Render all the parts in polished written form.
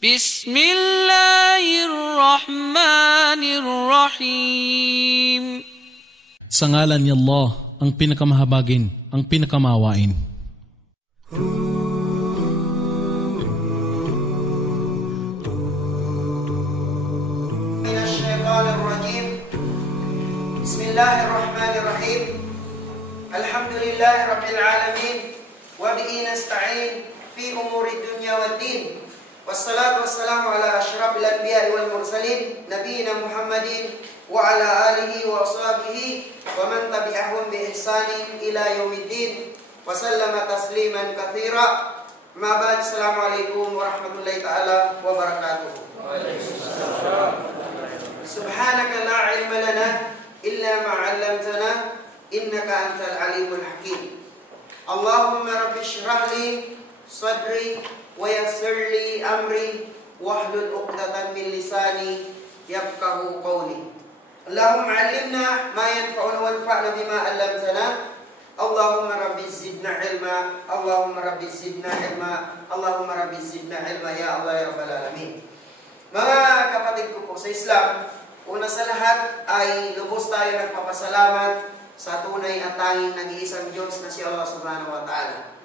Bismillahirrahmanirrahim. Sa ngalan ni Allah, ang pinakamahabagin, ang pinakamawain. Minasyaitanirrajim. Bismillahirrahmanirrahim. Alhamdulillahi rabbil alamin. Wa bihi nasta'in fi umuri dunya waddin. Wassalatu wassalamu ala asyrafil anbiya'i wal mursalin nabiyina Muhammadin wa ala alihi wa ashabihi wa man tabi'ahum bi ihsanin ila yaumiddin wa sallama tasliman katsira. Ma ba'd. Assalamualaikum warahmatullahi taala wabarakatuh. Subhanaka la ilma lana illa ma 'allamtana innaka antal alimul hakim. Allahumma rabbi shrah li sadri wa yassir li amri wahlul 'uqdatam min lisani yafqahu qawli. Allahumma 'allimna ma yanfa'una wanfa'na bima 'allamtana. Allahumma rabbi zidna ilma, Allahumma rabbi zidna ilma, Allahumma rabbi zidna ilma ya Allah ya rabbal alamin. Mga kapatid ko po sa Islam, una sa lahat ay lubos tayo nagpapasalamat sa tunay at tanging nag-iisang Diyos na si Allah subhanahu wa ta'ala.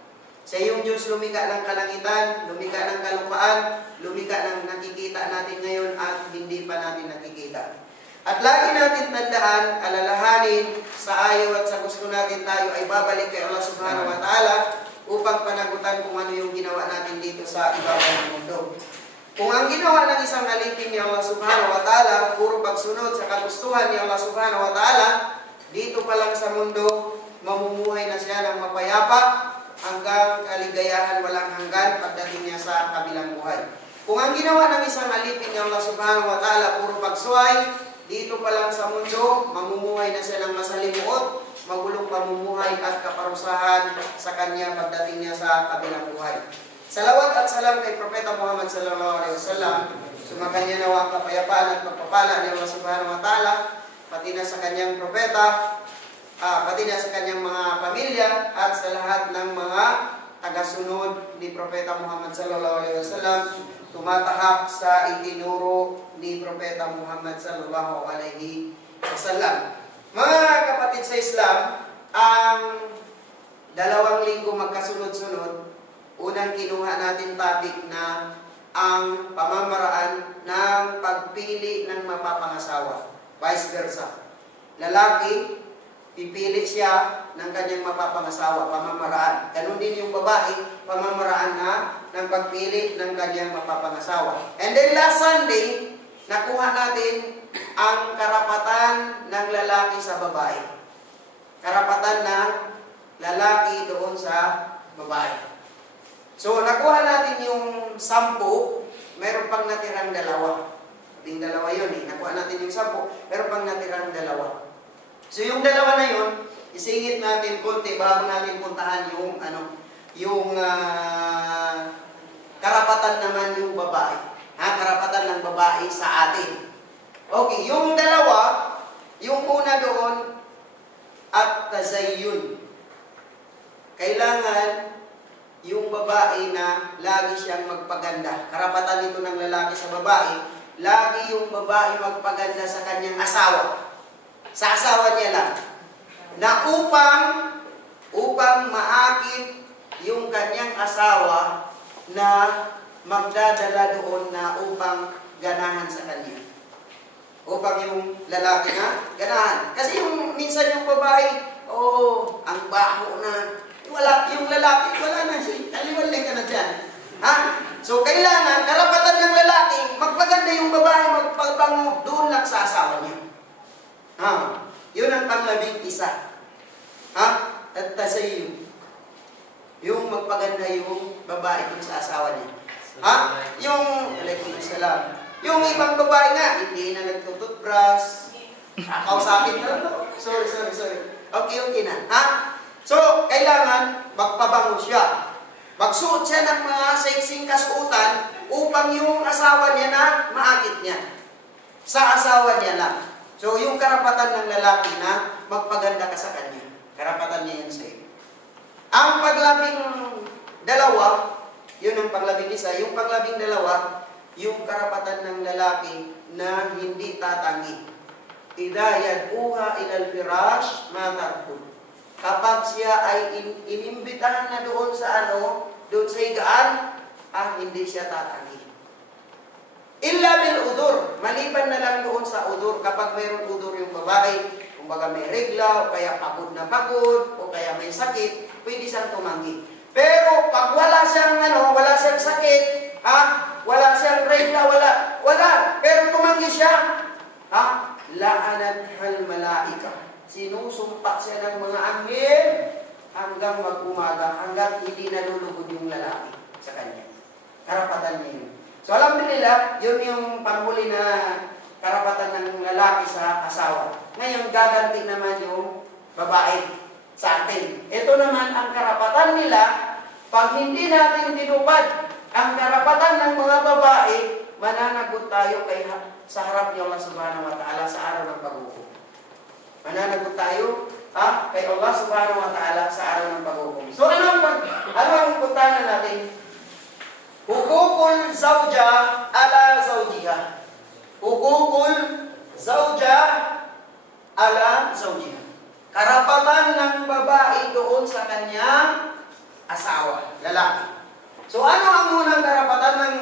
Sa iyong Diyos, lumika ng kalangitan, lumika ng kalupaan, lumika ng nakikita natin ngayon at hindi pa natin nakikita. At lagi natin tandaan, alalahanin, sa ayaw at sa gusto natin tayo ay babalik kay Allah subhanahu wa ta'ala upang panagutan kung ano yung ginawa natin dito sa ibabaw ng mundo. Kung ang ginawa ng isang alipin ni Allah subhanahu wa ta'ala, puro pagsunod sa kagustuhan ni Allah subhanahu wa ta'ala, dito pa lang sa mundo, mamumuhay na siya ng mapayapa, hanggang kaligayahan walang hanggan pagdating niya sa kabilang buhay. Kung ang ginawa ng isang alipin ng Allah subhanahu wa ta'ala puro pagsuway, dito pa lang sa mundo, mamumuhay na siya ng masalimuot, magulong pamumuhay at kaparusahan sa kanya pagdating niya sa kabilang buhay. Salawat at salam kay Propeta Muhammad sallallahu alaihi wasallam, sumakanya nawa ang kapayapaan at pagpapala ni Allah subhanahu wa ta'ala, pati na sa kanyang propeta, pati na sa kanyang mga pamilya at sa lahat ng mga tagasunod ni Propeta Muhammad sallallahu alaihi wasallam, tumatahak sa itinuro ni Propeta Muhammad sallallahu alaihi wasallam. Mga kapatid sa Islam, ang 2 linggo magkasunod-sunod, unang kinuha natin topic na ang pamamaraan ng pagpili ng mapapangasawa. Vice versa. Lalaki, pipili siya ng kanyang mapapangasawa, pamamaraan. Ganun din yung babae, pamamaraan na ng pagpili ng kanyang mapapangasawa. And then last Sunday, nakuha natin ang karapatan ng lalaki sa babae. Karapatan ng lalaki doon sa babae. So, nakuha natin yung 10, meron pang natirang 2. Yung 2 yun eh. Nakuha natin yung 10, meron pang natirang 2. So, yung 2 na yun, isingit natin konti bago natin puntahan yung, karapatan naman yung babae. Karapatan ng babae sa atin. Okay, yung 2, yung una doon, at tazayyun. Kailangan yung babae na lagi siyang magpaganda. Karapatan nito ng lalaki sa babae, lagi yung babae magpaganda sa kanyang asawa. Sa asawa niya lang. Na upang maakit yung kanyang asawa na magdadala doon na upang ganahan sa kanya. Upang yung lalaki na ganahan. Kasi yung minsan yung babae, ang baho na. Yung lalaki, wala na siya. Aliwalay ka na dyan. So, kailangan, karapatan ng lalaki, magpaganda yung babae, magpabango doon lang sa asawa niya. Yun ang pang-11. At tasayo. Yung magpaganda yung babae doon sa asawa niya. Yung ibang babae nga, hindi na nagtututbrush. Kausapin na lang. Sorry. Okay na. So, kailangan magpabango siya. Magsuot siya ng mga sexing kasuotan upang yung asawa niya na maakit niya. Sa asawa niya lang. So, yung karapatan ng lalaki na magpaganda ka sa kanya. Karapatan niya yan sa iyo. Ang paglabing 2, yun ang paglabing 1. Yung paglabing 2, yung karapatan ng lalaki na hindi tatangi. Idha yad'uha ilal firash matarkun. Kapag siya ay inimbitahan na doon sa doon sa higaan, hindi siya tatangi. Illa bil udur, maliban na lang doon sa udur. Kapag mayroon udur yung babae, kumbaga may regla, o kaya pagod na pagod, o kaya may sakit, pwede siyang tumanggi. Pero pag wala siyang wala siyang sakit, wala siyang regla, wala, pero tumanggi siya, la'anat hal malaika. Sinusumpa siya ng mga anghel hanggang mag-umaga, hanggang hindi nalulugod yung lalaki sa kanya. Karapatan niya yun. So alhamdulillah, yun yung panghuli na karapatan ng lalaki sa asawa. Ngayon, gaganti naman yung babae sa atin. Ito naman ang karapatan nila. Pag hindi natin tinupad ang karapatan ng mga babae, mananagot tayo sa harap ni Allah subhanahu wa ta'ala sa araw ng pag-ukom. Mananagot tayo kay Allah subhanahu wa ta'ala sa araw ng pag-ukom. So ano ang puntahan natin? Hukukul zawja ala zawjiha. Hukukul zawja ala zawjiha. Karapatan ng babae doon sa kanyang asawa, lalaki. So ano ang unang karapatan ng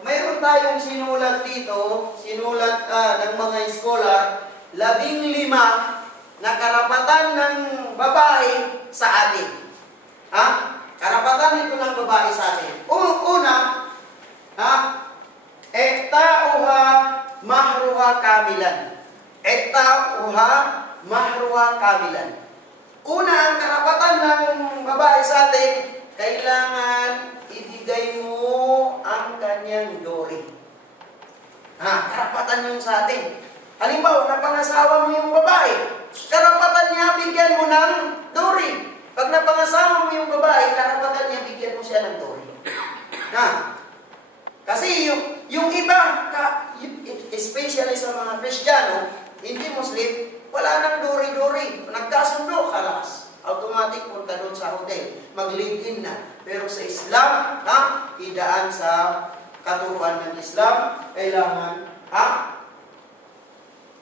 mayroon tayong sinulat dito, ng mga scholar, 15 na karapatan ng babae sa atin. Karapatan ito ng babae sa atin. Una, ektauha mahruha kamilan. Ektauha mahruha kamilan. Una, ang karapatan ng babae sa atin, kailangan ibigay mo ang kanyang dori. Karapatan yun sa atin. Halimbawa, napangasawa mo yung babae, karapatan niya bigyan mo ng dori. Pag napangasawa mo yung babae, karapatan niya bigyan mo siya ng dori. Kasi yung iba, especially sa mga Kristiyano, hindi Muslim, wala nang dori-dori. Nagkasundo, kalas. Automatic punta doon sa hotel. Mag-live-in na. Pero sa Islam, idaan sa katuruan ng Islam, kailangan,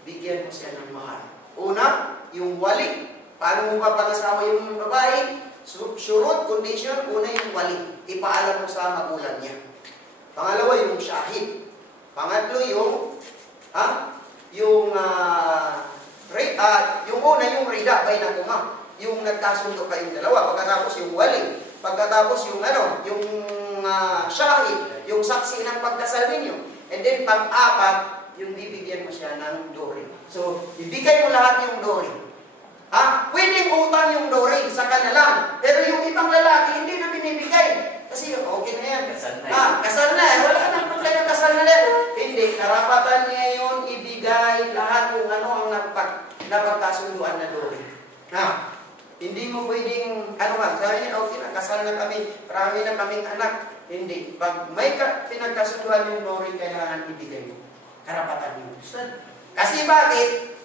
bigyan mo siya ng mahal. Una, yung wali. Paano mo papangasawa yung babae? Surut, condition, una yung wali. Ipaalam mo sa magulang niya. Pangalawa, yung syahid. Pangatlo, yung una, yung rida, bainakuma. Yung nagkasundo kayong dalawa. Pagkatapos yung wali. Pagkatapos yung syahid, yung saksi ng pagkasal ninyo. And then, pang-apat, yung bibigyan mo siya ng dori. So, ibigay mo lahat yung dori. Pwedeng utang yung dori sa kanila. Pero yung ibang lalaki, hindi na binibigay. Kasi okay na yan. Kasal na. Wala nang problema, kasal na yan. Hindi. Karapatan niya yun ibigay lahat kung ang napagkasunduan na dori. Hindi mo pwedeng, sabi niya, okay na, kasal na kami, marami na kaming anak. Hindi. Pag may pinagkasunduan yung dori, kailangan ibigay mo. Karapatan yun. Kasi bakit?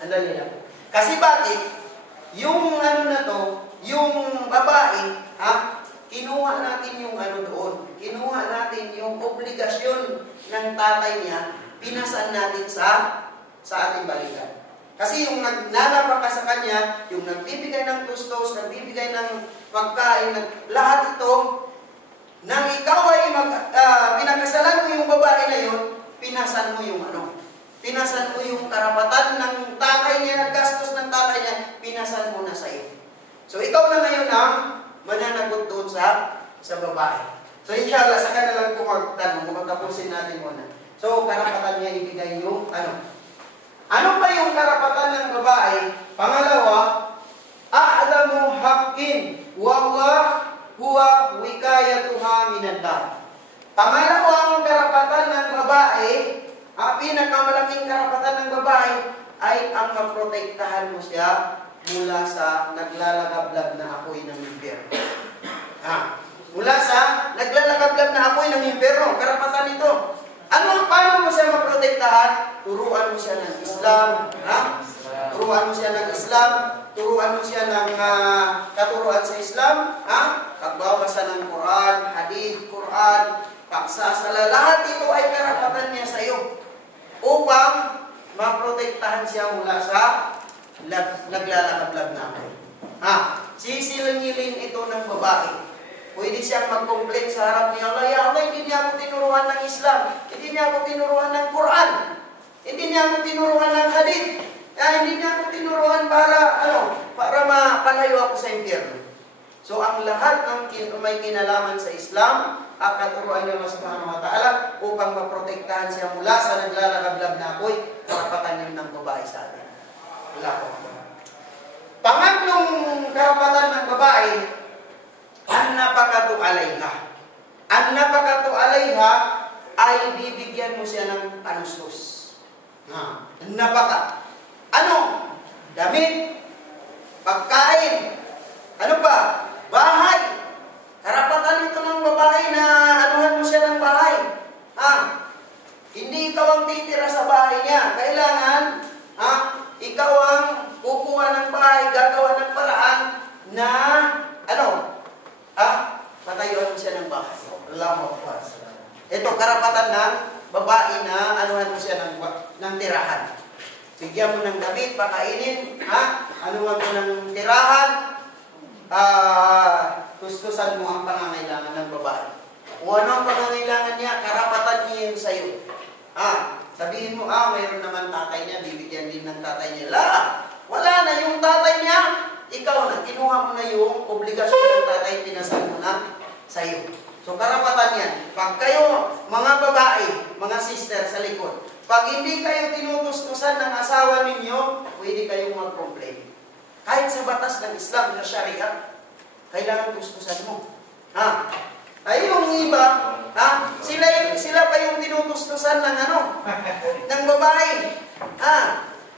Andali lang. Kasi bakit? Yung yung babae, kinuha natin yung doon. Kinuha natin yung obligasyon ng tatay niya, pinasan natin sa ating balikan. Kasi yung nagnanapa ka sa kanya, yung nagbibigay ng tustos, nagbibigay ng pagkain, lahat ito, nang ikaw ay pinakasalan mo yung babae na yun, pinasan mo yung pinasan mo yung karapatan ng tatay niya, gastos ng tatay niya, pinasan mo na sa iyo. So ikaw na ngayon ang mananagot doon sa babae. So inshallah, saka na lang po magtanong, magtapusin natin muna. So karapatan niya ibigay yung ano ba yung karapatan ng babae? Pangalawa, a'lamu haqqin wa huwa wikayatuha minan nar. Pangalawang karapatan ng babae, pinakamalaking karapatan ng babae ay ang maprotektahan mo siya mula sa naglalagablab na apoy ng impyerno. Mula sa naglalagablab na apoy ng impyerno, karapatan ito. Paano mo siya maprotektahan? Turuan mo siya ng Islam, turuan mo siya ng Islam, turuan mo siya ng katuruan sa Islam, pagbabasa ng Quran, hadith, Quran, pagsasala. Lahat ito ay karapatan niya sa iyo upang maprotektahan siya mula sa naglalakad na ako. Sisilingilin ito ng babae. Pwede siyang mag-complain sa harap ni Allah, "Ya Allah, hindi niya ako tinuruan ng Islam. Hindi niya ako tinuruan ng Quran. Hindi niya ako tinuruan ng hadith. Hindi niya ako tinuruan para mapalayo ako sa impyerno." So, ang lahat ng may kinalaman sa Islam, katuruan ni Allah subhanahu wa ta'ala upang maprotektahan siya mula sa naglalagablab na apoy, karapatan yun ng babae sa atin. Wala ko. Pangatlong karapatan ng babae, an-nafaqatu 'alayha. An-nafaqatu 'alayha ay bibigyan mo siya ng panustos. Nafaqa. Ano? Damit, pagkain, ano pa? Bahay. Karapatan ito ng babae na anuhan mo siya ng bahay. Hindi ikaw ang titira sa bahay niya. Kailangan, ikaw ang kukuha ng bahay, gagawa ng paraan na, patayuan mo siya ng bahay. Allahu Akbar. Ito, karapatan ng babae na anuhan mo siya ng tirahan. Bigyan mo ng damit, pakainin, anuhan mo ng tirahan, tustusan mo ang pangangailangan ng babae. Kung ano ang pangangailangan niya, karapatan niya yun sa'yo. Sabihin mo, mayroon naman tatay niya, bibigyan din ng tatay niya. Wala na yung tatay niya, ikaw na, kinuha mo na yung obligasyon ng tatay, pinasan mo na sa'yo. So, karapatan yan. Pag kayo, mga babae, mga sister sa likod, pag hindi kayo tinutustusan ng asawa ninyo, pwede kayong mag-complain. Kahit sa batas ng Islam, na Sharia, kailangan tustusan mo. Ay, yung iba, sila pa yung tinutustusan ng ng babae.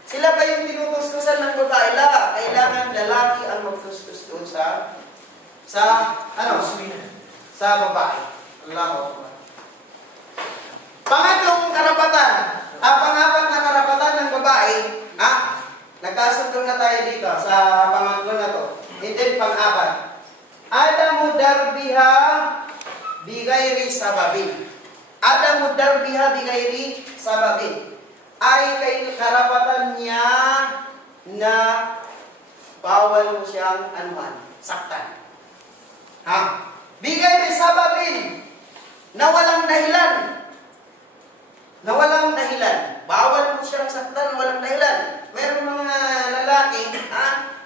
Sila pa yung tinutustusan ng babae. Kailangan lalaki ang magtustus doon sa babae. Allahu Akbar. Pangatlong karapatan, pang-apat na karapatan ng babae, nagkasundo na tayo dito sa pangatlo na to. And then pang-apat, adamu darbiha bighairi sababin. Adamu darbiha bighairi sababin. Ay karapatan niya na bawal mo siyang saktan. Bighairi sababin, na walang dahilan. Na walang dahilan. Bawal mo siyang saktan, walang dahilan. Meron mga lalaki,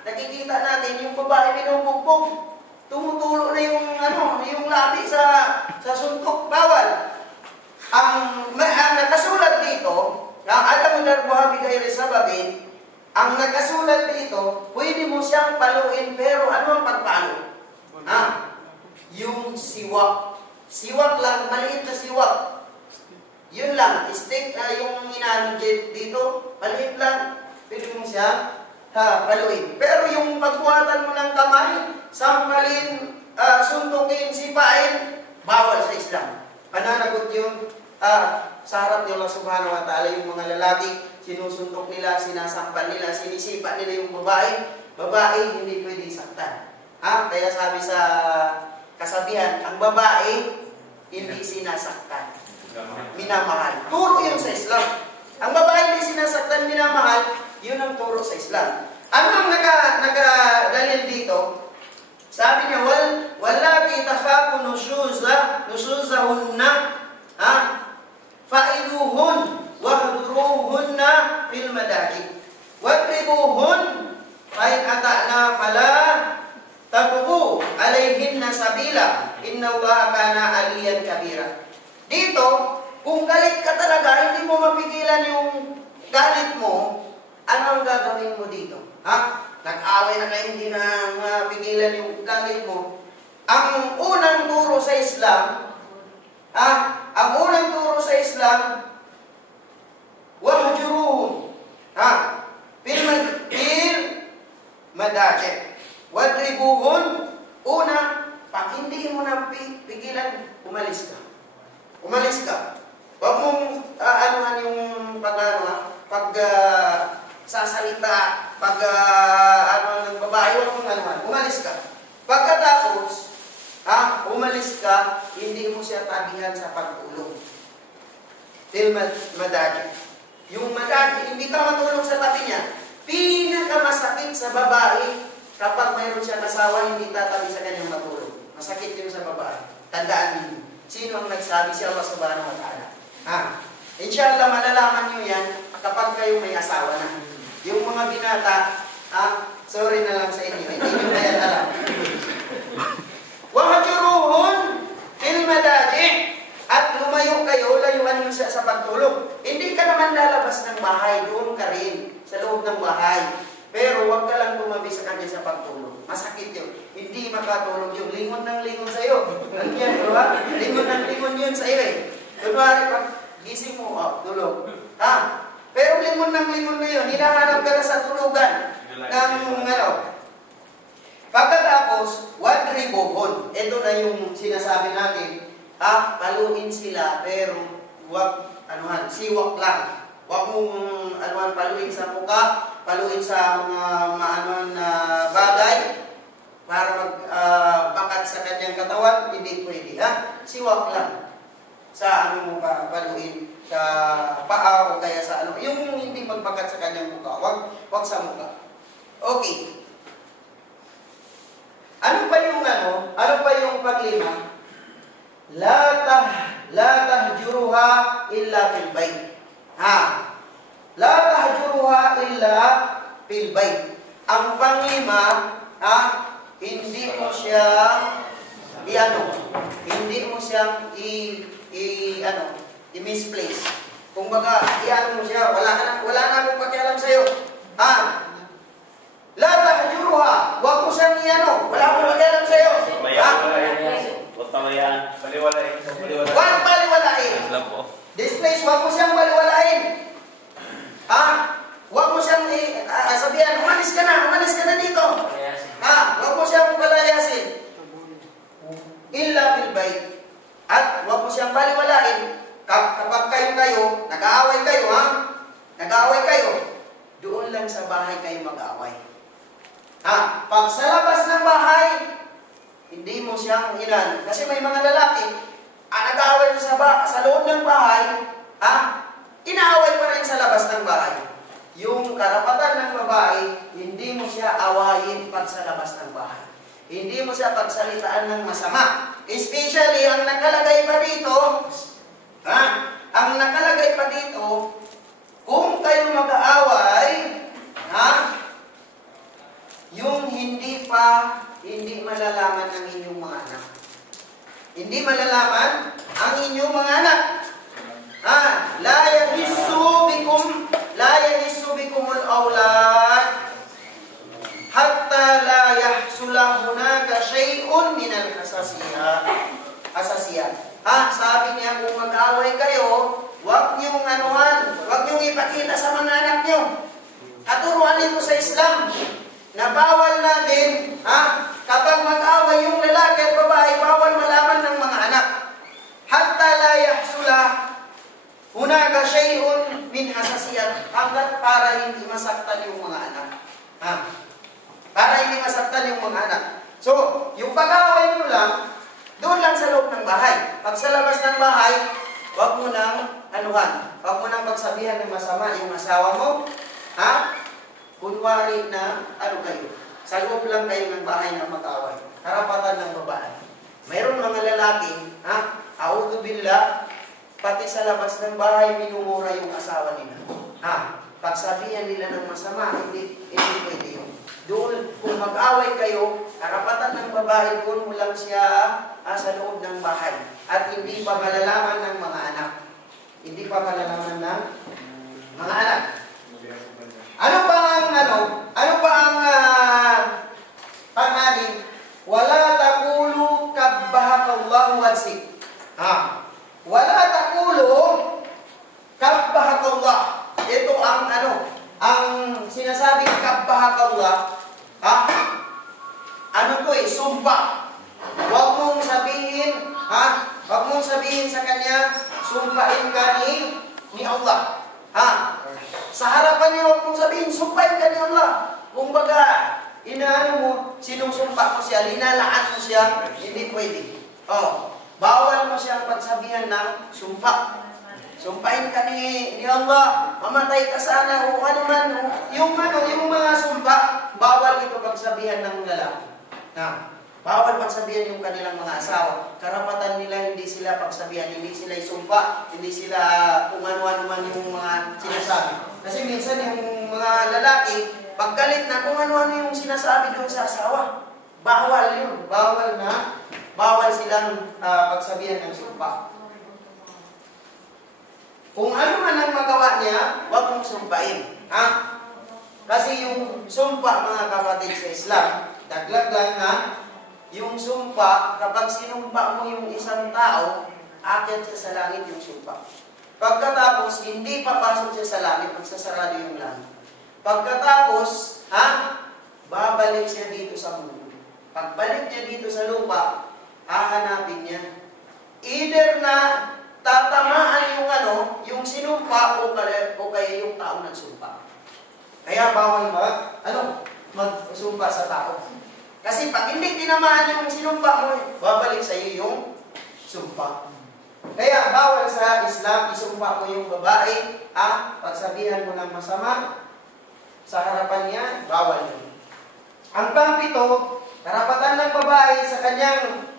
nakikita natin yung babae binubugbog. Tumutulo na yung labi sa suntok. Bawal. Ang nakasulat dito, alam mo na buhabi kayo sa babin, ang nakasulat dito, pwede mo siyang paluin, pero ano ang pagpalo? Yung siwak. Siwak lang, maliit na siwak. Yun lang, stick yung inano dito, maliit lang, pwede mo siya paluin. Pero yung pagbuhatan mo ng kamay, sampalin, suntukin, sipain, bawal sa Islam. Pananagot yun sa harap ni Allah subhanahu wa ta'ala. Yung mga lalaki, sinusuntok nila, sinasampal nila, sinisipa nila yung babae. Babae, hindi pwede saktan. Kaya sabi sa kasabihan, ang babae, hindi sinasaktan, minamahal. Turo yun sa Islam. Ang babae hindi sinasaktan, minamahal, yun ang turo sa Islam. Ano ang nakadalil dito? Sabi niya, wallati takhafu nushuzahunna, fa'iduhun wahduruhunna fil madaji wadribuhun fa'in ata'na fala tabuhu alayhinna sabila innallaha kana aliyan kabira. Dito, kung galit ka talaga, hindi mo mapigilan yung galit mo, ano ang gagawin mo dito? Nag-away na kayo, hindi na mapigilan yung galit mo. Ang unang turo sa Islam, wahjuruhum, fil madaji wadribuhun. Una, pag hindi mo na pigilan, umalis ka. Umalis ka. Huwag mong anuhan yung sasalita, ng babae, huwag mong anuhan. Umalis ka. Pagkatapos, umalis ka, hindi mo siya tabihan. kasabihan sa pagtulog. Fil madaji. Yung madaji, hindi ka matulog sa tabi niya. Pinakamasakit sa babae, kapag mayroon siyang asawa, hindi tatabi sa kanyang matulog. Masakit yun sa babae. Tandaan niyo. Sino ang nagsabi? Si Allah subhanahu wa ta'ala. Inshallah, malalaman niyo yan kapag kayo may asawa na. Yung mga binata, sorry na lang sa inyo. Hindi nyo na yan alam. Wahjuruhun fil madaji. At lumayo kayo, layuan nyo sa pagtulog. Hindi ka naman lalabas ng bahay, doon ka rin, sa loob ng bahay. Pero huwag ka lang tumabi sa kanya sa pagtulog. Masakit yun. Hindi makatulog yun. Lingon ng lingon sa'yo. Nandiyan, diba? Lingon ng lingon yun sa'yo eh. Kunwari, pag gising mo, tulog. Pero lingon ng lingon na yun, hinahanap ka na sa tulugan. Pagkatapos, wadribuhun. Ito na yung sinasabi natin. Paluin sila, pero huwag, siwak lang. Huwag mong, paluin sa mukha, paluin sa mga na bagay, para magbakat sa kanyang katawan, hindi pwede, siwak lang. Sa mo paluin, sa paa o kaya sa yung hindi magbakat sa kanyang mukha, huwag sa mukha. Okay. Ano pa yung paglima? La tahjuruha illa fil bait. La tahjuruha illa fil bait. Ang panglima, hindi mo siyang hindi mo siyang i-misplace. Kung baga, mo siya, wala na akong pakialam sa'yo. La tahjuruha, huwag mo siyang wala akong pakialam sa'yo. Huwag baliwalain. Displace, huwag mo siyang baliwalain. Huwag mo siyang sabihan, umalis ka na dito. Huwag mo siyang palayasin. Illa bil bait. At huwag mo siyang baliwalain. Kapag kayo, nag-aaway kayo, doon lang sa bahay kayo mag-aaway. Pag sa labas ng bahay, hindi mo siyang kasi may mga lalaki, nag-aaway sa loob ng bahay, inaaway pa rin sa labas ng bahay. Yung karapatan ng babae, hindi mo siya awayin pag sa labas ng bahay. Hindi mo siya pagsalitaan ng masama. Especially, ang nakalagay pa dito, kung kayo mag-aaway, yung hindi malalaman ang inyong mga anak. Hindi malalaman ang inyong mga anak. La yahissu bikumul awlad hatta la yahsula hunaka shay'un min al-hasasiyah. Sabi niya, kung mag-away kayo, huwag niyong huwag niyong ipakita sa mga anak niyo. Katuruan nito sa Islam na bawal natin, kapag mag-away yung lalaki at babae, bawal malaman ng mga anak. Hatta la yahsula hunaka shay'un min hasasiyah, hanggat para hindi masaktan yung mga anak. Para hindi masaktan yung mga anak. So, yung pag-away mo lang, doon lang sa loob ng bahay. Pag sa labas ng bahay, huwag mo nang huwag mo nang pagsabihan ng masama yung asawa mo. Kunwari na, kayo, sa loob lang kayo ng bahay na mag-away. Karapatan ng babae. Mayroon mga lalaki, a'udhu billah, pati sa labas ng bahay, minumura yung asawa nila. Pagsabihan nila ng masama, hindi pwede yun. Doon, kung mag-away kayo, karapatan ng babae, doon mo lang siya sa loob ng bahay. At hindi pa malalaman ng mga anak. Hindi pa malalaman ng mga anak. Ano pa ang pangalan? Wala taqulu kabbahakallahu wansik. Wala taqulu kabbahakallah. Ito ang sinasabing kabbahakallah. Sumpa. Huwag mong sabihin sa kanya, sumpain ka ni Allah. Sa harapan niyo, huwag mong sabihin, sumpain ka ni Allah. Kung baga, sinusumpa mo siya, linalaan mo siya, hindi pwede. Bawal mo siyang pagsabihan ng sumpa. Sumpahin ka ni Allah, mamatay ka sana, o ano man, yung mga sumpa, bawal ito pagsabihan ng lalaki. Bawal pagsabihan yung kanilang mga asawa. Karapatan nila hindi sila pagsabihan, hindi sila isumpa, hindi sila kung ano-ano man yung mga sinasabi. Kasi minsan yung mga lalaki, paggalit na kung ano-ano yung sinasabi doon sa asawa. Bawal yun. Bawal silang pagsabihan ng sumpa. Kung ano man ang magawa niya, huwag mong sumpain. Kasi yung sumpa, mga kapatid sa Islam, daglag lang na, yung sumpa, kapag sinumpa mo yung isang tao, aakyat siya sa langit yung sumpa. Pagkatapos, hindi papasok siya sa langit, magsasarado yung langit. Pagkatapos, babalik siya dito sa mundo. Pagbalik niya dito sa lupa, hahanapin niya. Either na tatamaan yung sinumpa o kaya yung tao nagsumpa. Kaya bawal magsumpa sa tao. Kasi pag hindi tinamaan yung sinumpa mo, babalik sa iyo yung sumpa. Kaya bawal sa Islam isumpa mo yung babae, pagsabihan mo ng masama sa harapan niya, bawal yun. Ang pang-7, karapatan ng babae sa kanyang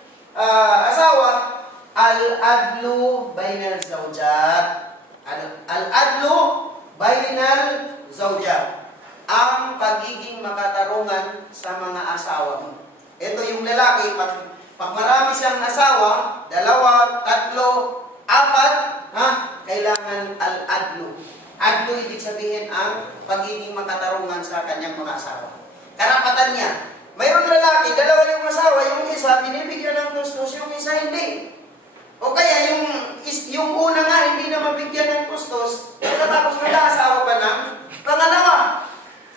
asawa, al-adlu bainal zawjat. Al-adlu bainal zawjat. Ang pagiging makatarungan sa mga asawa mo. Ito yung lalaki, pag marami siyang asawa, 2, 3, 4, kailangan al-adlu. Adlu ibig sabihin ang pagiging makatarungan sa kanyang mga asawa. Karapatan niya. Mayroong lalaki, 2 yung asawa, yung isa binibigyan ng tustos, yung isa hindi. O kaya yung una nga hindi na mabigyan ng tustos, tapos mag-aasawa pa ng pangalawa.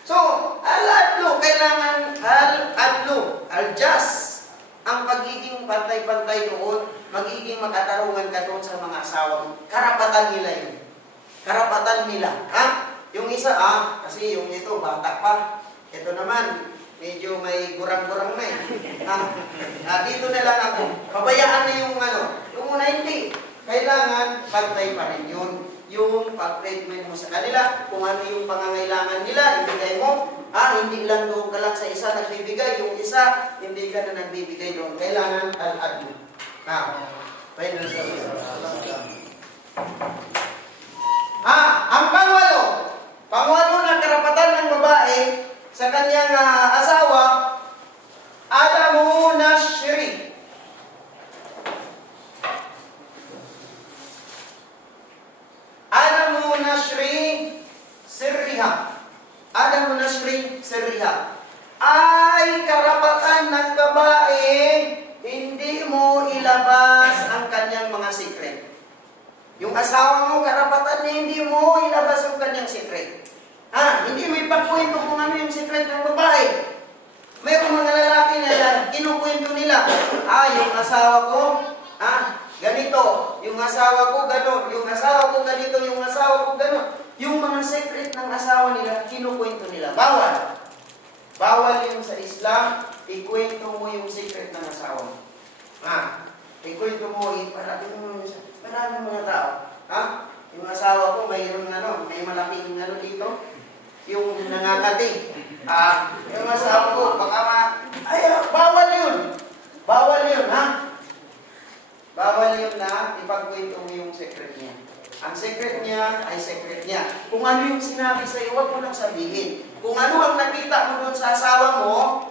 So, al-adlu, kailangan al-adlu, al-just, ang pagiging pantay-pantay doon, magiging makatarungan ka doon sa mga asawa mo. Karapatan nila yun. Karapatan nila. Yung isa, kasi yung ito, bata pa. Ito naman, medyo may gurang-gurang na dito na lang ako. Pabayaan na yung yung una hindi. Kailangan pantay pa rin yun. Yung pag-treatment mo sa kanila, kung ano yung pangangailangan nila, ibigay mo. Hindi lang doon ka lang sa isa nagbibigay, yung isa, hindi ka na nagbibigay doon. Kailangan al-adlu. Final service. Ang pangwalo na karapatan ng babae sa kanyang asawa, adamu nashri. Adamu nashri sirriha. Adamu nashri sirriha. Ay karapatan ng babae, hindi mo ilabas ang kanyang mga secret. Yung asawa mo, karapatan niya, hindi mo ilabas ang kanyang secret. Hindi mo ipagkwento kung ano yung secret ng babae. Mayroong mga lalaki na kinukwento nila, yung asawa ko, ganito, yung asawa ko gano'n, yung asawa ko ganito, yung asawa ko gano'n. Yung mga secret ng asawa nila, kinukwento nila. Bawal. Bawal yung sa Islam, ikwento mo yung secret ng asawa mo. Ikwento mo, maraming mga tao. Yung asawa ko, mayroong may malaking dito, yung nangangati. Yung asawa ko, baka bawal yun. Bawal yun, Bawal yun na ipagkwento mo yung secret niya. Ang secret niya ay secret niya. Kung ano yung sinabi sa'yo, huwag mo nang sabihin. Kung ano ang nakita mo doon sa asawa mo,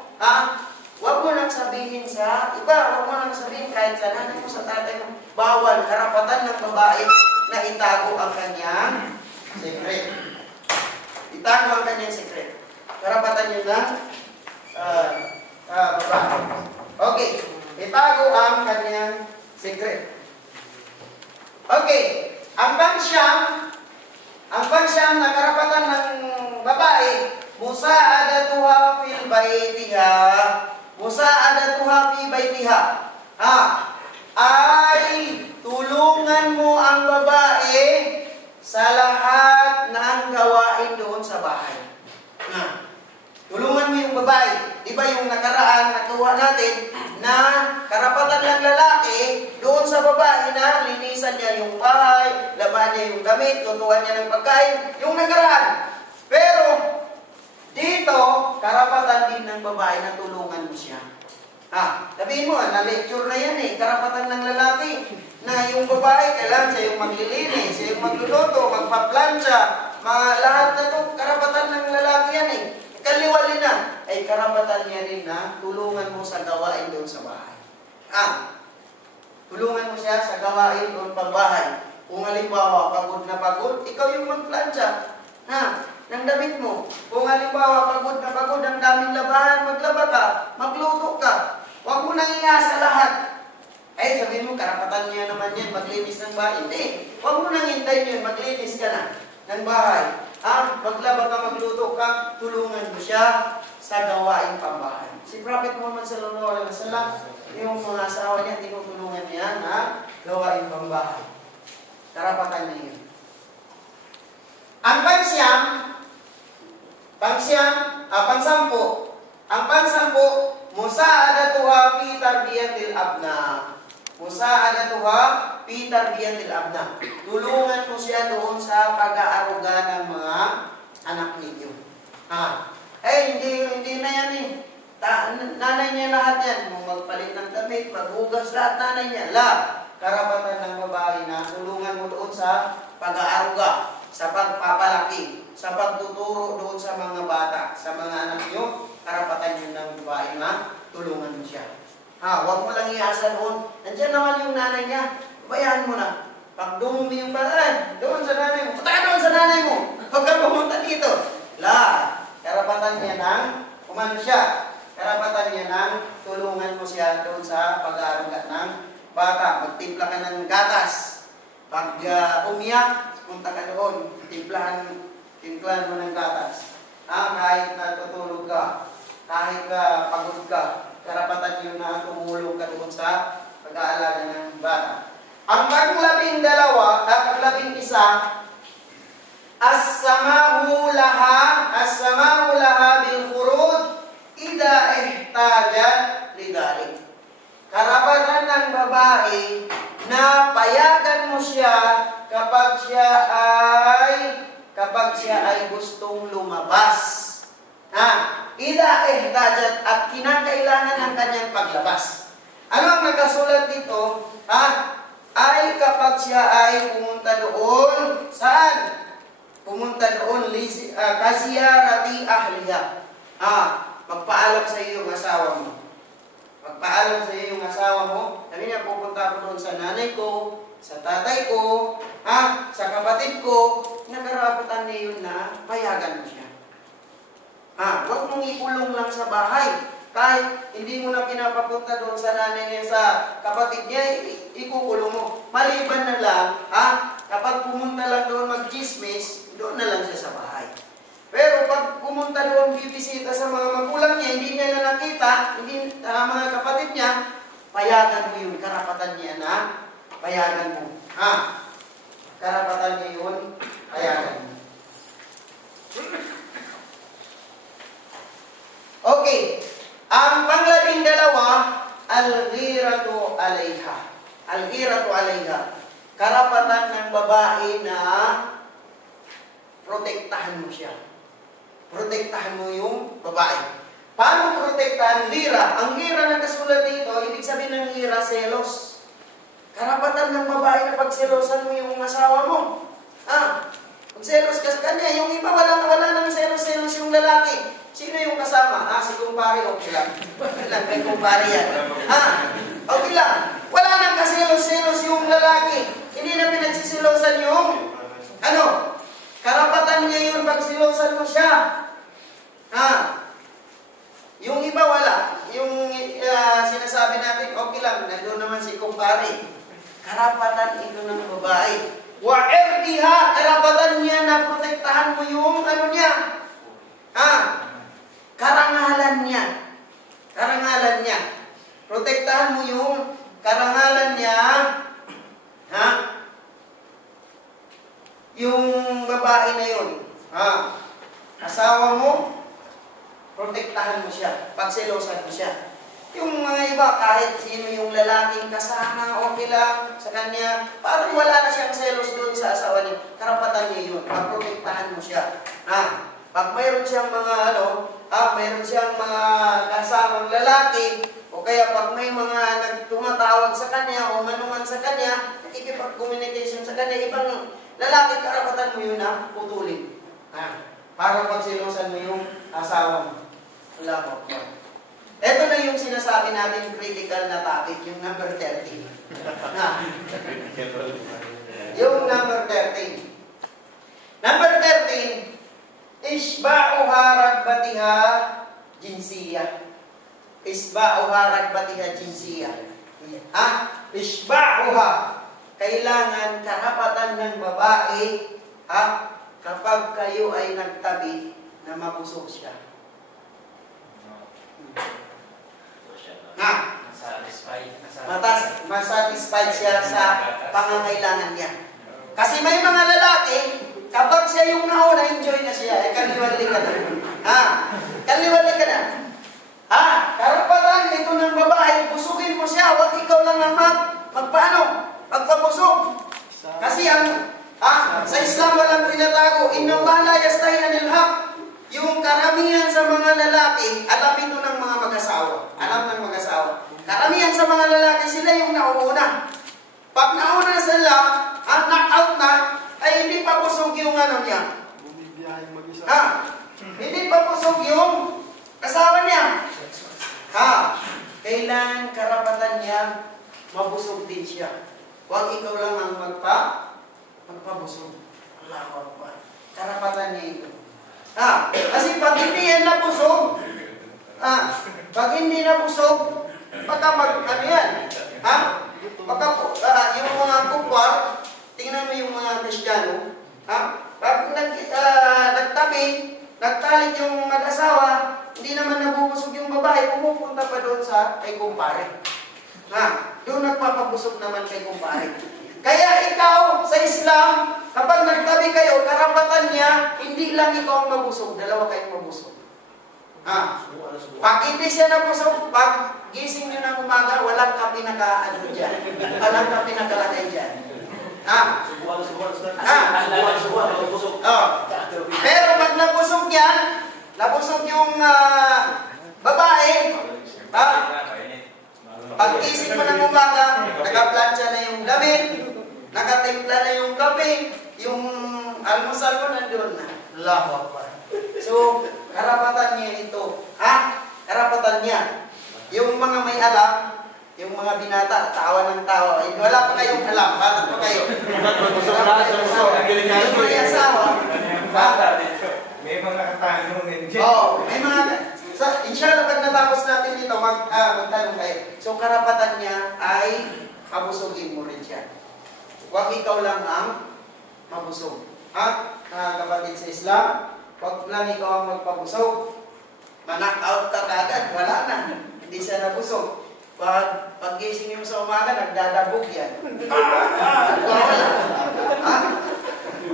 huwag mo nang sabihin sa iba, huwag mo nang sabihin kahit sa nanay mo, sa tatay mo. Bawal, karapatan ng babae na itago ang kanyang secret. Itago ang kanyang secret. Karapatan niyo na babae. Okay, itago ang kanyang secret. Okay, ang pangsyam na karapatan ng babae, musa'adatuha fil baytiha. Musa'adatuha fi baytiha. Ay tulungan mo ang babae sa lahat ng gawain doon sa bahay. Tulungan mo yung babae. Di Di ba yung nakaraan, nakuha natin na karapatan ng lalaki doon sa babae na linisan niya yung bahay, laban niya yung damit, tutuan niya ng pagkain, yung nakaraan. Pero, dito, karapatan din ng babae na tulungan mo siya. Sabihin mo, na-lecture na yan karapatan ng lalaki na yung babae, kailangan siya yung maglilinis, siya yung magluluto, magpaplansya, lahat na to, karapatan ng lalaki yan Kaliwali na, ay karapatan niya rin na tulungan mo sa gawain doon sa bahay. Tulungan mo siya sa gawain doon pagbahay. Kung halimbawa, pagod na pagod, ikaw yung magplansya. Ng damit mo. Kung halimbawa, pagod na pagod, ang daming labahan, maglaba ka, magluto ka. Huwag mo nang iasa lahat. Ay, sabihin mo, karapatan niya naman yan, maglinis ng bahay. Hindi. Huwag mo nang hintayin yun, maglinis ka na ng bahay. Maglaba ka, magluto ka, tulungan mo siya sa gawain pambahay. Si Prophet Muhammad sallallahu alaihi wasallam, yung mga asawa niya, tinutulungan niya na gawain pambahay. Karapatan niya yun. Ang pangsampo, musa'adatuha fi tarbiyatil abna. Musa'adatuha fi tarbiyatil abna. Tulungan mo siya doon sa pag-aaruga ng mga anak ninyo. Hindi na yan nanay niya lahat yan. Magpalit ng damit, maghugas, lahat nanay niya. Karapatan ng babae na tulungan mo doon sa pag-aaruga, sa pagpapalaki, sa pagtuturo doon sa mga bata, sa mga anak niyo. Karapatan yun ng babae na tulungan mo siya. Huwag mo lang iasa doon. Nandiyan naman yung nanay niya. Bayaan mo na. Pag dumumi yung bataan, doon sa nanay mo. Punta ka doon sa nanay mo. Huwag kang pumunta dito. Karapatan niya ng umano siya. Karapatan niya ng tulungan mo siya doon sa pag-aaruga ng bata. Magtimpla ka ng gatas. Pag umiyak, punta ka doon. Timplahan mo ng gatas. Kahit natutulog ka, kahit pagod ka, karapatan niyo na tumulong ka doon sa pag-aalaga ng bata. Ang panglabing isa, as-samahu laha bil khurud idha ihtajat lidalik. Karapatan ng babae na payagan mo siya kapag siya ay gustong lumabas. Idha ihtajat, at kinakailangan ang kanyang paglabas. Ano ang nakasulat dito? Ay kapag siya ay pumunta doon, saan? Pumunta doon, kasiyarati ahliya. Magpaalam sa iyo yung asawa mo. Magpaalam sa iyo yung asawa mo. Sabi niya, pupunta ko doon sa nanay ko, sa tatay ko, sa kapatid ko. Nakarapatan niya yun na payagan mo siya. Huwag mong ikulong lang sa bahay. Kahit hindi mo na pinapapunta doon sa nanay niya, sa kapatid niya, ikukulong mo. Maliban na lang, kapag pumunta lang doon mag-chismis, doon na lang siya sa bahay. Pero pag pumunta doon, bibisita sa mga magulang niya, hindi niya na nakita, mga kapatid niya, payagan mo yun. Karapatan niya na payagan mo. Karapatan niya yun, payagan mo. Okay. Ang panglabing dalawa, al-ghiratu alayha. Al-ghiratu alayha. Karapatan ng babae na protektahan mo siya. Protektahan mo yung babae. Paano protektahan? Ghira. Ang ghira na kasulat dito, ibig sabihin ng ghira, selos. Karapatan ng babae na pagselosan mo yung asawa mo. Pagselos ka sa kanya, yung iba wala nang selos-selos yung lalaki. Sino yung kasama? Si kumpare, okay lang. May kumpare yan. Okay lang. Wala nang kaselos-selos yung lalaki. Hindi na pinagsisilosan yung, karapatan niya yun pag silosan mo siya. Yung iba wala. Yung sinasabi natin, okay lang, nandun naman si kumpare. Karapatan ito ng babae. Wa irdiha, karapatan niya na protektahan mo yung niya. Karangalan niya. Karangalan niya. Protektahan mo yung karangalan niya. Yung babae na yun. Asawa mo, protektahan mo siya, pagselosan mo siya. Yung mga iba, kahit sino yung lalaking kasama, okay lang sa kanya, parang wala na siyang selos doon sa asawa niya. Karapatan niya yun, pagprotektahan mo siya. Pag mayroon siyang mga mayroon siyang mga kasamang lalaki, o kaya pag may mga nagtumatawag sa kanya o manuman sa kanya, nakikipag-communication sa kanya, ibang lalaki, karapatan mo yun na putulin. Para pagselosan mo yung asawa mo. Wala mo. Ito na yung sinasabi natin critical na topic, yung number 13. Yung number 13. Number 13, Isba'uha ragbatiha jinsiyah. Isba'uha ragbatiha jinsiyah. Isba'uha. Kailangan karapatan ng babae kapag kayo ay nagtabi na mabusog siya. Masatisfied siya sa pangangailangan niya. Kasi may mga lalaki, kapag siya yung nauna, enjoy na siya. Kaliwali ka na. Kaliwali ka na. Karapatan ito ng babae, busugin mo siya. Huwag ikaw lang ang magpapusog. Kasi sa Islam walang tinatago. Inna Allah la yastahi anil haq. Yung karamihan sa mga lalaki, alam ito ng mga mag-asawa. Alam ng mag-asawa. Karamihan sa mga lalaki, sila yung nauuna. Pag nauna sila, knock-out na, ay hindi pa busog yung niya. Hindi pa busog yung asawa niya. Kailangan karapatan niya, mabusog din siya. Huwag ikaw lang ang magpabusog. Allahu Akbar. Karapatan niya ito. Kasi pag hindi yan nabusog, baka yung mga kukwar, tingnan mo yung mga Kristiyano, pag nagtabi, nagtalik yung mag-asawa, hindi naman nabubusog yung babae, pumupunta pa doon kay kumpare. Doon nagpapabusog naman kay kumpare. Kaya ikaw, sa Islam, kapag nagtabi kayo, karapatan niya, hindi lang ikaw ang mabusog, dalawa kayong mabusog. Pag hindi siya nabusog, pag gising nyo ng umaga, walang kape dyan. Walang kape nakalagay dyan. Pero pag nabusog yan, nabusog yung babae, pag gising mo ng umaga, nakaplansya na yung damit, nakatimpla na yung kape, yung almusal mo nandun na. Allahu Akbar. So, karapatan niya ito. Karapatan niya. Yung mga may alam, yung mga binata, tawa ng tawa. Wala pa kayong alam. Bata pa kayo. Yung may asawa. May mga katanungan dyan. May mga... Inshallah, pag natapos natin dito, magtanong kayo. So, karapatan niya ay mabusugin mo rin siya. Huwag ikaw lang ang mabusog. Kapatid sa Islam, huwag lang ikaw ang magpabusog. Ma-knock-out ka kagad, wala na. Hindi siya nabusog. Pag gising mo sa umaga, nagdadabog yan.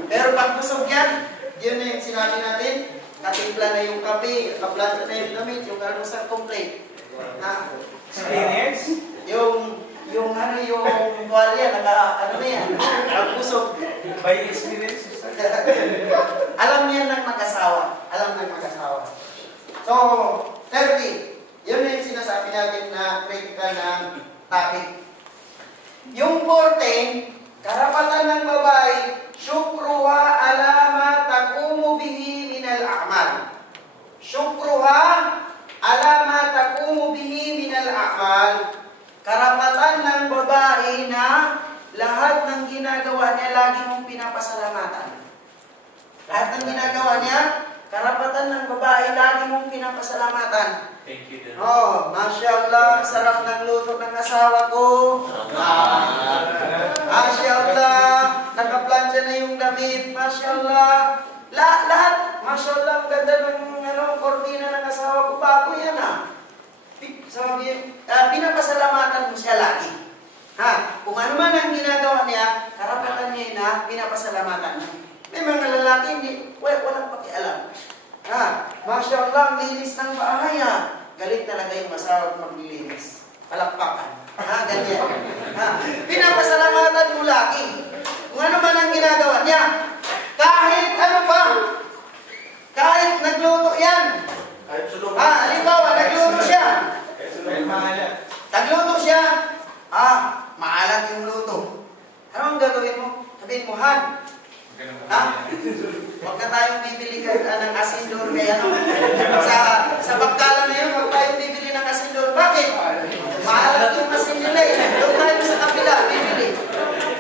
Pero pag busog yan, yun na yung sinabi natin, katimpla na yung kape, kaplanta na yung damit, yung almusal complete. Experience? Yung tuwalya, na yan, nagbusog. By experience? Alam niyan ng mag-asawa. So, 30. Yun na yung sinasabi natin na critical ng topic. Yung 14, karapatan ng babae, syukruha ala ma taqumu bihi minal a'mal. Syukruha ala ma taqumu bihi minal a'mal. Karapatan ng babae na lahat ng ginagawa niya lagi mong pinapasalamatan. Lahat ng ginagawa niya, karapatan ng babae lagi mong pinapasalamatan. Thank you. Mashallah, sarap ng luto ng asawa ko. Mashallah, nakaplansya na yung damit. Mashallah. Lahat, mashallah, ang ganda ng kortina ng asawa ko. Bago yan pinapasalamatan mo siya lagi. Kung ano man ang ginagawa niya, karapatan niya na pinapasalamatan mo. May mga lalaki, walang pakialam. Masya Allah, ang linis ng bahay Galit talaga yung asawa at maglilinis. Palakpakan. Ganyan. Pinapasalamatan mo lagi. Kung ano man ang ginagawa niya. Kahit ano pa. Kahit nagluto yan. Halimbawa, nagluto siya. Nagluto siya. Maalat yung luto. Ano ang gagawin mo? Sabihin mo, Han. Huwag na tayong bibili ng asin doon kaya sa pagkalan na yun, huwag tayong bibili ng asin doon. Bakit? Maalat yung asin nila Doon tayo sa kapila, bibili.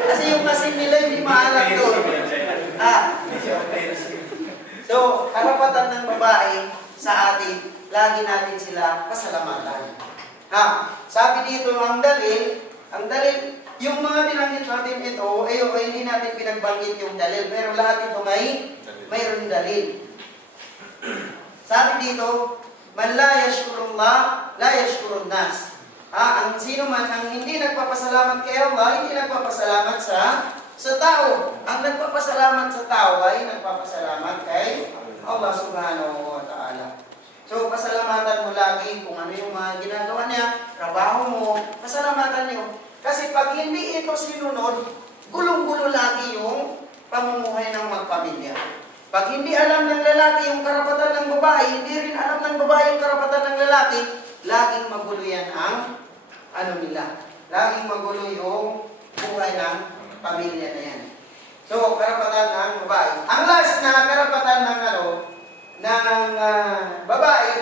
Kasi yung asin nila hindi maalat doon. So, karapatan ng babae sa atin, lagi natin sila pasalamatan. Sabi dito, ang dalil, yung mga binanggit natin ito, hindi natin pinagbanggit yung dalil, pero lahat ito mayroon dalil. Sabi dito, man la yashkurullah, la yashkurun nas. Ang sino man ang hindi nagpapasalamat kay Allah, hindi nagpapasalamat sa tao. Ang nagpapasalamat sa tao ay nagpapasalamat kay Allah subhanahu wa ta'ala. So, pasalamatan mo lagi kung ano yung mga ginagawa niya, trabaho mo, pasalamatan niyo. Kasi pag hindi ito sinunod, gulong-gulo lagi yung pamumuhay ng magpamilya. Pag hindi alam ng lalaki yung karapatan ng babae, hindi rin alam ng babae yung karapatan ng lalaki, laging magulo yan ang nila. Laging magulo yung buhay ng pamilya na yan. So, karapatan ng babae. Ang last na karapatan ng babae,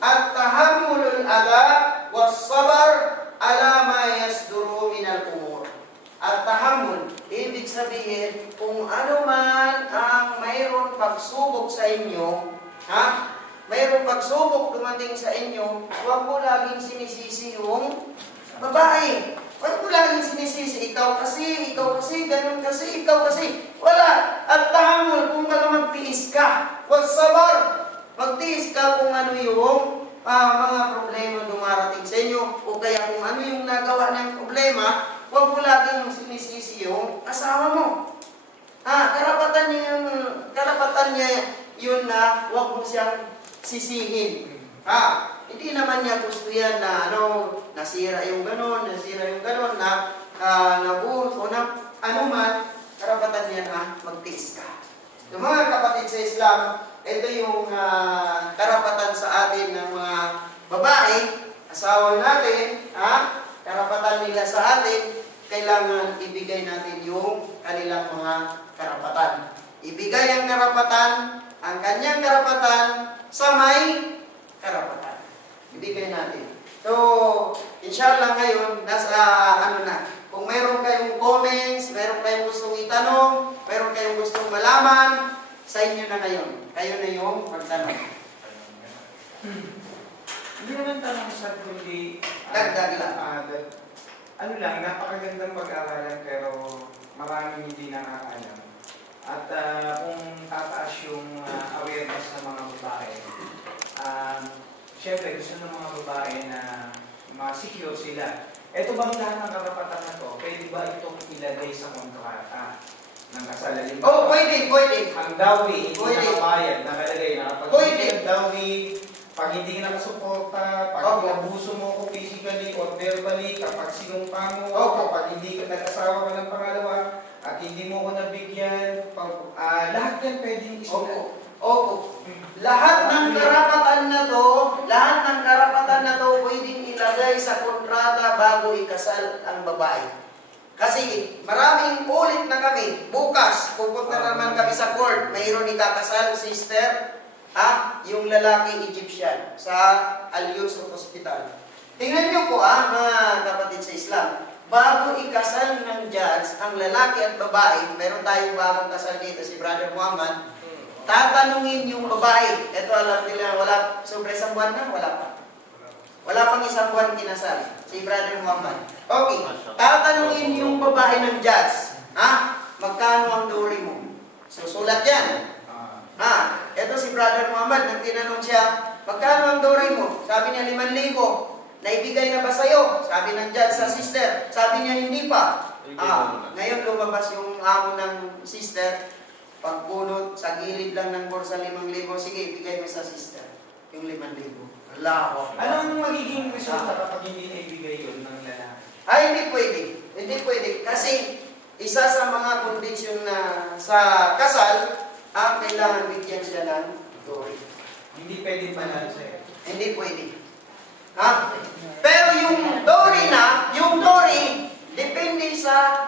at-tahammulul adha was-sabr ala ma yasduru min al-umur. At-tahammul, ibig sabihin, kung ano man ang mayroon pagsubok sa inyo, mayroon pagsubok dumating sa inyo, huwag mo laging sinisisi yung babae. Huwag mo laging sinisisi, ikaw kasi, ganun kasi, ikaw kasi. Wala. At-tahammul, kung baga magtiis ka. Was-sabr, magtiis ka kung ano yung mga problema dumarating sa inyo o kaya kung ano yung nagawa ng problema, huwag mo laging sinisisi yung asawa mo. Karapatan niya yun na huwag mo siyang sisihin. Hindi naman niya gusto yan na nasira yung ganon, na nabuhos o na anuman, karapatan niya na magtiis ka. So, mga kapatid sa Islam, ito yung karapatan sa atin ng mga babae, asawa natin, karapatan nila sa atin, kailangan ibigay natin yung kanilang mga karapatan. Ibigay ang karapatan, ang kanyang karapatan sa may karapatan. Ibigay natin. So, inshallah ngayon, nasa kung mayroon kayong comments, mayroon kayong gustong itanong, mayroon kayong gustong malaman, sa inyo na ngayon. Kayo na yung magtanong. Hindi naman tanong sa kundi... Dagdag lang. Napakagandang pag-aaralan pero maraming hindi nakakaalam. At kung tataas yung awareness ng mga babae, syempre gusto ng mga babae na ma-secure sila. Ito bang lahat ng karapatan na to, pwede ba itong ilagay sa kontrata ng kasalan? Pwede. Ang dowry, hindi nakabayad, nakalagay na kapag hindi ang dowry, pag hindi ka nakasuporta, pag inabuso mo ko physically or verbally, kapag sinumpa mo, kapag hindi ka nag-asawa ka ng pangalawa, at hindi mo ko nabigyan, lahat yan pwedeng isulat. Lahat ng karapatan na to, pwedeng ilagay sa kontrata bago ikasal ang babae. Kasi maraming ulit na kami. Bukas, pupunta naman kami sa court. Mayroon ikakasal, sister, yung lalaki Egyptian sa Al-Yusuf Hospital. Tingnan niyo po mga kapatid sa Islam. Bago ikasal ng judge ang lalaki at babae, meron tayong bagong kasal dito, si Brother Muhammad, tatanungin yung babae. Ito alam nila, wala, sobre isang buwan na, wala pa. Wala pang isang buwan kinasal, si Brother Muhammad. Okay, tatanungin yung babae ng judge, magkano ang dowry mo? Susulat yan. Ito si Brother Muhammad, nang tinanong siya, magkano ang dowry mo? Sabi niya 5,000. Naibigay na ba sa'yo? Sabi ng judge sa sister. Sabi niya hindi pa. Ngayon lumabas yung amo ng sister. Pagpunot, sa gilid lang ng borsa 5,000, sige, ibigay mo sa sister. Yung 5,000. Allah. Ano ang magiging resulta kapag hindi na ibigay yun ng lalaki? Ay, hindi pwede. Hindi pwede. Kasi, isa sa mga kondisyon na sa kasal, kailangan bigyan siya ng dowry. Hindi pwede banal sa'yo. Hindi pwede. Ha? Pero yung dowry, depende sa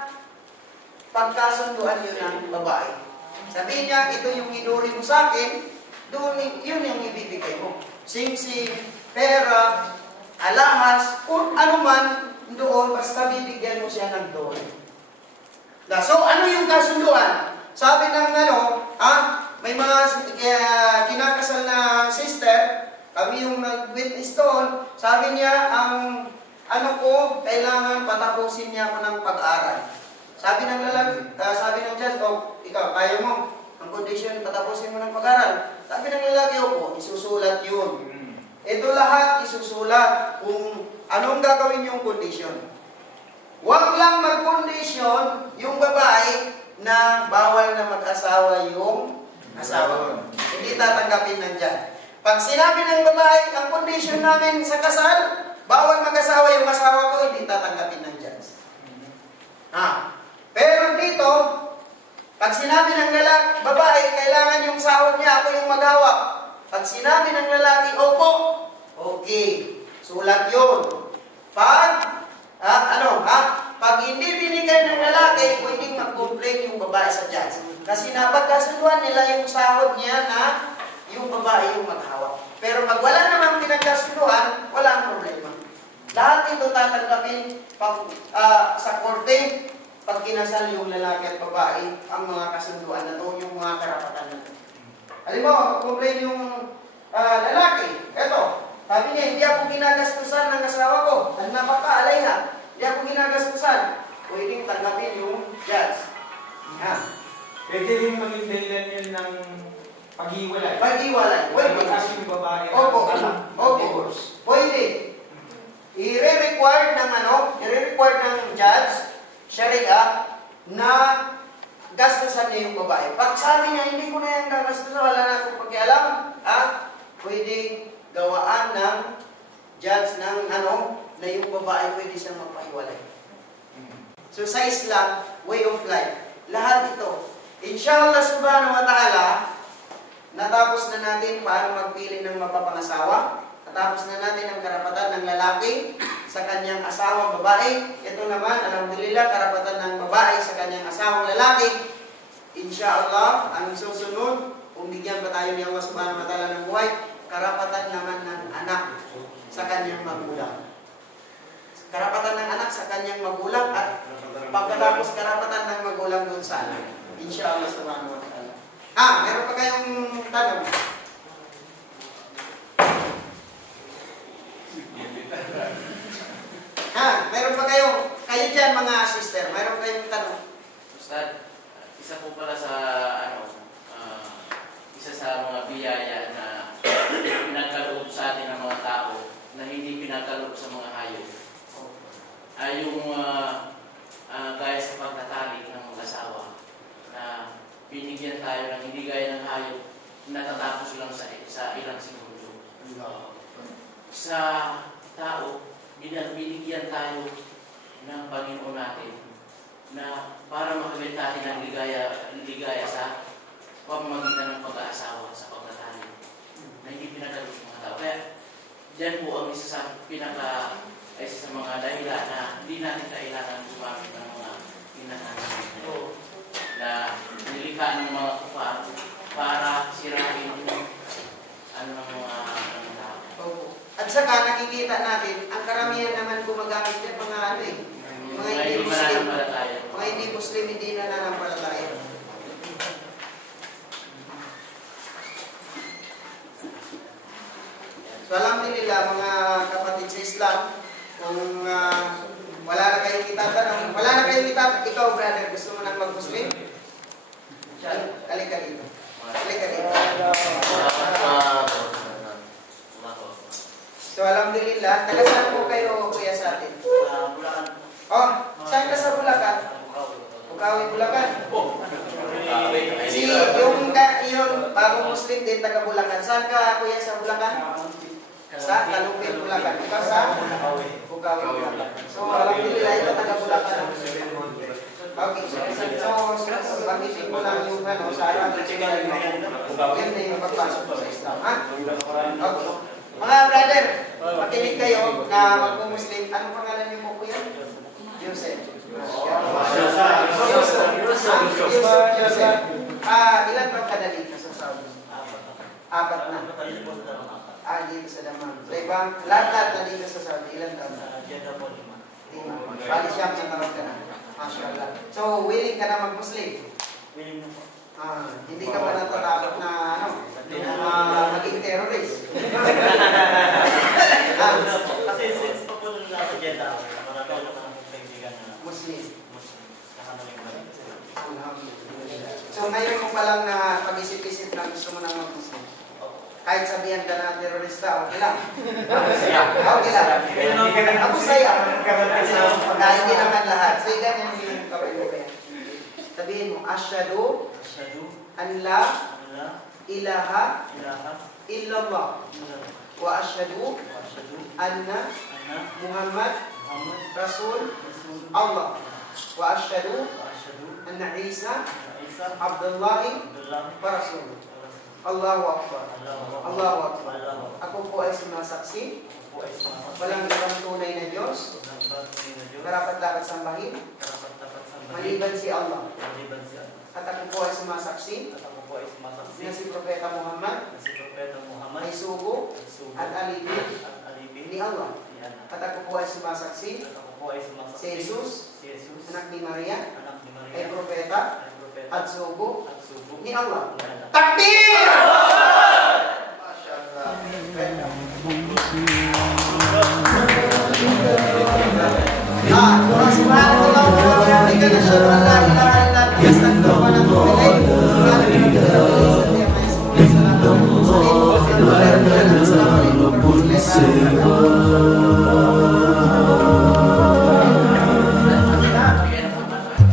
pagkasunduan yun ng babae. Sabihin niya, ito yung iduri mo sa akin, doon, yun yung ibibigay mo. Sing-sing, pera, alahas, kung ano man doon, basta bibigyan mo siya ng dowry. So, ano yung kasunduan? Sabi ng may mga kinakasal na sister, kami yung nag-witness doon, sabi niya, kailangan patapusin niya ako ng pag-aral. Sabi ng lalaki, sabi ng judge, ikaw, kaya mo, ang condition, patapusin mo ng pag-aral. Sabi ng lalaki, isusulat yun. Ito lahat isusulat kung anong gagawin yung condition. Huwag lang mag-condition yung babae na bawal na mag-asawa yung asawa. Hindi tatanggapin ng judge. Pag sinabi ng babae, ang condition namin sa kasal, bawal mag-asawa yung asawa ko, hindi tatanggapin ng judge. Pero dito, pag sinabi ng babae, kailangan yung sahod niya, ako yung maghawak. Pag sinabi ng lalaki, opo, okay, sulat yun. Pag hindi binigay ng lalaki, pwedeng mag-complain yung babae sa judge. Kasi napagkasunduan nila yung sahod niya na yung babae yung maghawak. Pero pag wala namang pinagkasunduan, walang problema. Lahat ito tatanggapin sa korte, pag kinasal yung lalaki at babae, ang mga kasunduan na to, yung mga karapatan na to. Alam mo, complain yung lalaki. Eto, sabi niya, hindi ako ginagastusan ng asawa ko. Ang napakaalay ha. Hindi ako ginagastusan. Pwedeng tanggapin yung judge. Pwede rin maging dahilan yun ng paghiwalay. Paghiwalay. Pwede. Kasi yung babae Opo. divorce. Pwede. I-require ng judge, Sharia, na gastusan niya yung babae. Pag sabi niya, hindi ko na yung gagastusan, wala na akong pakialam, pwede gawaan ng judge ng na yung babae pwede siyang magpahiwalay. So sa Islam, way of life, lahat ito. Inshallah subhanahu wa ta'ala, natapos na natin paano magpili ng mapapangasawa. Natapos na natin ang karapatan ng lalaki sa kanyang asawang babae. Ito naman, alhamdulillah, karapatan ng babae sa kanyang asawang lalaki. Inshallah, ang susunod, kung bigyan pa tayo ni Allah subhanahu wa ta'ala ng buhay, karapatan naman ng anak sa kanyang magulang. Karapatan ng anak sa kanyang magulang at pagkatapos karapatan ng magulang doon sa anak. Inshallah subhanahu wa ta'ala. Meron pa kayong tanong? Meron pa kayo dyan mga sister, meron kayong tanong? Ustad, isa po pala sa isa sa mga biyaya na pinagkaloob sa atin ng mga tao na hindi pinagkaloob sa mga hayop ay yung gaya sa pagtatalik ng mag-asawa na binigyan tayo ng hindi gaya ng hayop natatapos lang sa ilang segundo. Sa tao, binigyan tayo ng Panginoon natin na para makamit natin ang ligaya sa pamamagitan ng pag-aasawa sa pagtatalik na hindi pinagkaloob ng mga tao. Kaya diyan po ang isa sa mga dahilan na hindi natin kailangan gumamit ng mga hinahanap na nilikha ng mga kufar para sirain yung ng mga tao. At saka nakikita natin, ang karamihan naman gumagamit ng mga mga hindi Muslim. Mga hindi Muslim, hindi nananampalataya. So alhamdulillah mga kapatid sa Islam, kung wala na kayong itatanong, ikaw brother, gusto mo nang mag-Muslim? Halika dito. So alhamdulillah, taga-saan po kayo kuya sa atin? Bulacan. Saan ka sa Bulacan? Bukawi, Bulacan. Si yung bagong Muslim din, taga Bulacan. Saan ka, kuya, sa Bulacan? Sa Kalupit, Bulacan. Ikaw sa? Bukawi, Bulacan. So, alhamdulillah, ito taga Bulacan. Okay, so banggitin ko lang yung sa Arab. Yan na yung pagpasok ko sa Islam. Ha? Okay. Mga brother, makinig kayo na magpo-Muslim. Anong pangalan niyo po, kuya? Joseph. Joseph. Ilan bang ka na dito sa Saudi? 4 na. Dito sa Daman. Sa ibang, lahat na dito sa Saudi. Ilan taon na? 5. Bali siyam na taon ka na. MashaAllah. So, willing ka na mag-Muslim? Willing na po. Hindi ka ba natatakot na maging terrorist? Kasi since pa po nung nasa Jeddah, marami ako ng kaibigan na Muslim. So ngayon mo palang na pag-isip-isip na gusto mo nang mag-Muslim. Kahit sabihan ka na terorista, okay lang. Okay lang. Ako saya. Dahil hindi naman lahat. So ganyan yung kawin mo kaya. Sabihin mo, Asyhadu an la ilaha illallah wa asyhadu anna Muhammad Rasul Allah wa asyhadu anna Isa Abdullahi wa Rasul. Allahu Akbar. Allahu Akbar. Ako po ay sumasaksi. Walang ibang tunay na Diyos. Karapat dapat sambahin. Maliban si Allah. At ako po ay sumasaksi na si Propeta Muhammad ay sugo at alipin ni Allah. At ako po ay sumasaksi si Jesus, anak ni Maria, ay propeta at sugo ni Allah. Takbir! MashaAllah. Subhanallah wa bihamdihi nashhadu an la ilaha illa anta nastaghfiruka wa natubu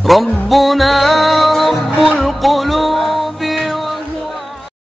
ربنا رب القلوب